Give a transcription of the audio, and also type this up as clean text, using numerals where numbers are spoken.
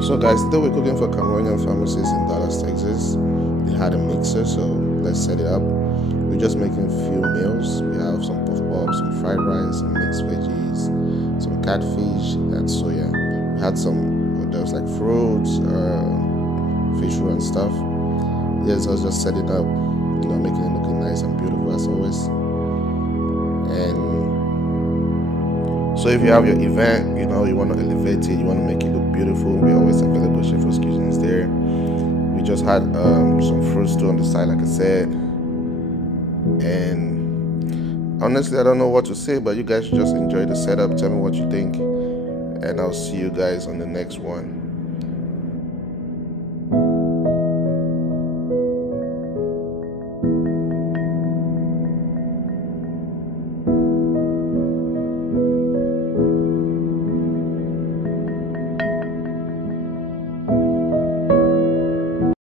So guys, today we're cooking for Cameroonian pharmacies in Dallas, Texas. They had a mixer, so let's set it up. We're just making a few meals. We have some puff puff, some fried rice, some mixed veggies, some catfish, and soya. We had there was like fruits, fish roll and stuff. Yes, I was just setting up, making it looking nice and beautiful as always. And so if you have your event, you want to elevate it, you want to make it look beautiful, we're always available. Chef Kitchen is there. We just had some fruits too on the side, like I said. And honestly, I don't know what to say, but you guys should just enjoy the setup. Tell me what you think, and I'll see you guys on the next one.